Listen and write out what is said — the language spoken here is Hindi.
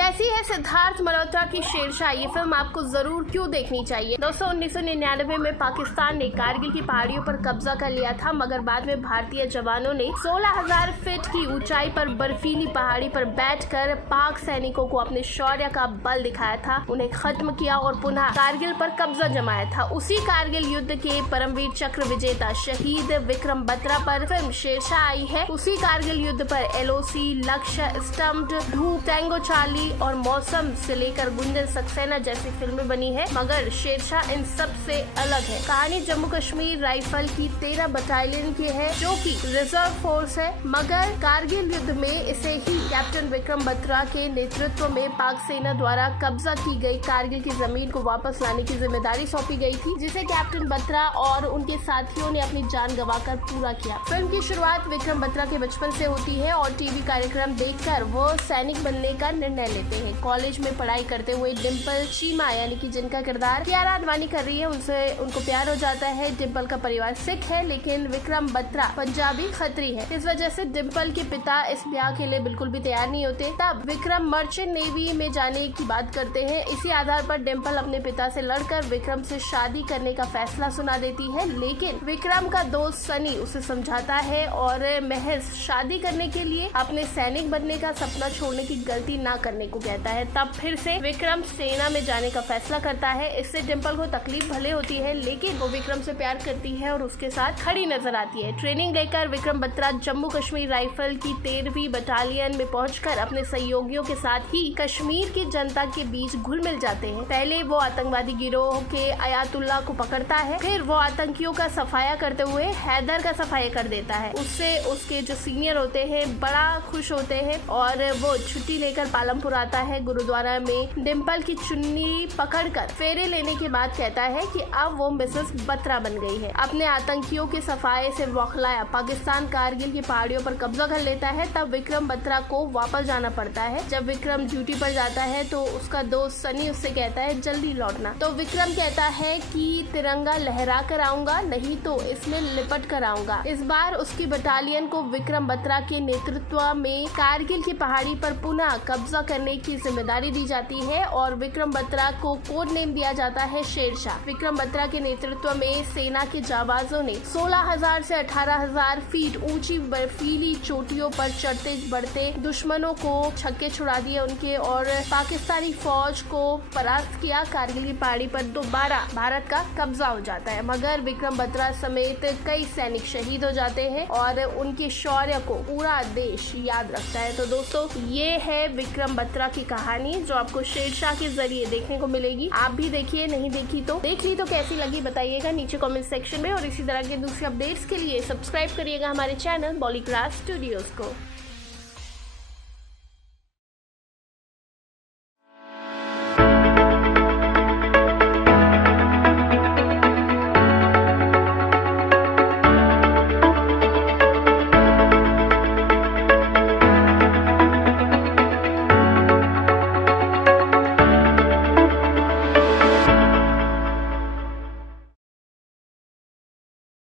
कैसी है सिद्धार्थ मल्होत्रा की शेरशाह, ये फिल्म आपको जरूर क्यों देखनी चाहिए। दोस्तों 1999 में पाकिस्तान ने कारगिल की पहाड़ियों पर कब्जा कर लिया था, मगर बाद में भारतीय जवानों ने 16,000 फीट की ऊंचाई पर बर्फीली पहाड़ी पर बैठकर पाक सैनिकों को अपने शौर्य का बल दिखाया था, उन्हें खत्म किया और पुनः कारगिल पर कब्जा जमाया था। उसी कारगिल युद्ध के परमवीर चक्र विजेता शहीद विक्रम बत्रा पर फिल्म शेरशाह आई है। उसी कारगिल युद्ध पर LOC, लक्ष्य, स्टम्प्ड, धूप, टैंगो चार्ली और मौसम से लेकर गुंजन सक्सेना जैसी फिल्में बनी है, मगर शेरशाह इन सब से अलग है। कहानी जम्मू कश्मीर राइफल की 13 बटालियन की है, जो कि रिजर्व फोर्स है, मगर कारगिल युद्ध में इसे ही कैप्टन विक्रम बत्रा के नेतृत्व में पाक सेना द्वारा कब्जा की गई कारगिल की जमीन को वापस लाने की जिम्मेदारी सौंपी गई थी, जिसे कैप्टन बत्रा और उनके साथियों ने अपनी जान गंवाकर पूरा किया। फिल्म की शुरुआत विक्रम बत्रा के बचपन से होती है और टीवी कार्यक्रम देखकर वो सैनिक बनने का निर्णय लेते हैं। कॉलेज में पढ़ाई करते हुए डिम्पल चीमा यानी कि जिनका किरदार कियारा आडवाणी कर रही है, उनसे उनको प्यार हो जाता है। डिम्पल का परिवार सिख है, लेकिन विक्रम बत्रा पंजाबी खत्री है। इस वजह से डिम्पल के पिता इस ब्याह के लिए बिल्कुल भी तैयार नहीं होते। तब विक्रम मर्चेंट नेवी में जाने की बात करते हैं। इसी आधार पर डिम्पल अपने पिता से लड़कर विक्रम से शादी करने का फैसला सुना देती है, लेकिन विक्रम का दोस्त सनी उसे समझाता है और महज शादी करने के लिए अपने सैनिक बनने का सपना छोड़ने की गलती ना करने को कहता है। तब फिर से विक्रम सेना में जाने का फैसला करता है। इससे डिम्पल को तकलीफ भले होती है, लेकिन वो विक्रम से प्यार करती है और उसके साथ खड़ी नजर आती है। ट्रेनिंग लेकर विक्रम बत्रा जम्मू कश्मीर राइफल की 13वीं बटालियन में पहुंचकर अपने सहयोगियों के साथ ही कश्मीर की जनता के बीच घुल मिल जाते हैं। पहले वो आतंकवादी गिरोह के आयातुल्ला को पकड़ता है, फिर वो आतंकियों का सफाया करते हुए हैदर का सफाया कर देता है। उससे उसके जो सीनियर होते हैं बड़ा खुश होते हैं और वो छुट्टी लेकर पालमपुर आता है। गुरुद्वारा में डिम्पल की चुन्नी पकड़कर फेरे लेने के बाद कहता है कि अब वो मिसेस बत्रा बन गई है। अपने आतंकियों के सफाये से बौखलाया पाकिस्तान कारगिल की पहाड़ियों पर कब्जा कर लेता है। तब विक्रम बत्रा को वापस जाना पड़ता है। जब विक्रम ड्यूटी पर जाता है तो उसका दोस्त सनी उससे कहता है जल्दी लौटना। तो विक्रम कहता है कि तिरंगा लहरा कर आऊंगा, नहीं तो इसमें लिपट कर आऊंगा। इस बार उसकी बटालियन को विक्रम बत्रा के नेतृत्व में कारगिल की पहाड़ी पर पुनः कब्जा करने की जिम्मेदारी दी जाती है और विक्रम बत्रा को कोड नेम दिया जाता है शेरशाह। विक्रम बत्रा के नेतृत्व में सेना के जाबाजों ने 16,000 से 18,000 फीट ऊंची बर्फीली चोटियों पर चढ़ते बढ़ते दुश्मनों को छक्के छुड़ा दिए उनके और पाकिस्तानी फौज को परास्त किया। कारगिल की पहाड़ी पर दोबारा भारत का कब्जा हो जाता है, मगर विक्रम बत्रा समेत कई सैनिक शहीद हो जाते हैं और उनके शौर्य को पूरा देश याद रखता है। तो दोस्तों ये है विक्रम बत्रा की कहानी, जो आपको शेरशाह के जरिए देखने को मिलेगी। आप भी देखिए, नहीं देखी तो देख ली तो कैसी लगी बताइएगा नीचे कमेंट सेक्शन में। और इसी तरह के दूसरे अपडेट्स के लिए सब्सक्राइब करिएगा हमारे चैनल बॉलीग्राफ स्टूडियोज को।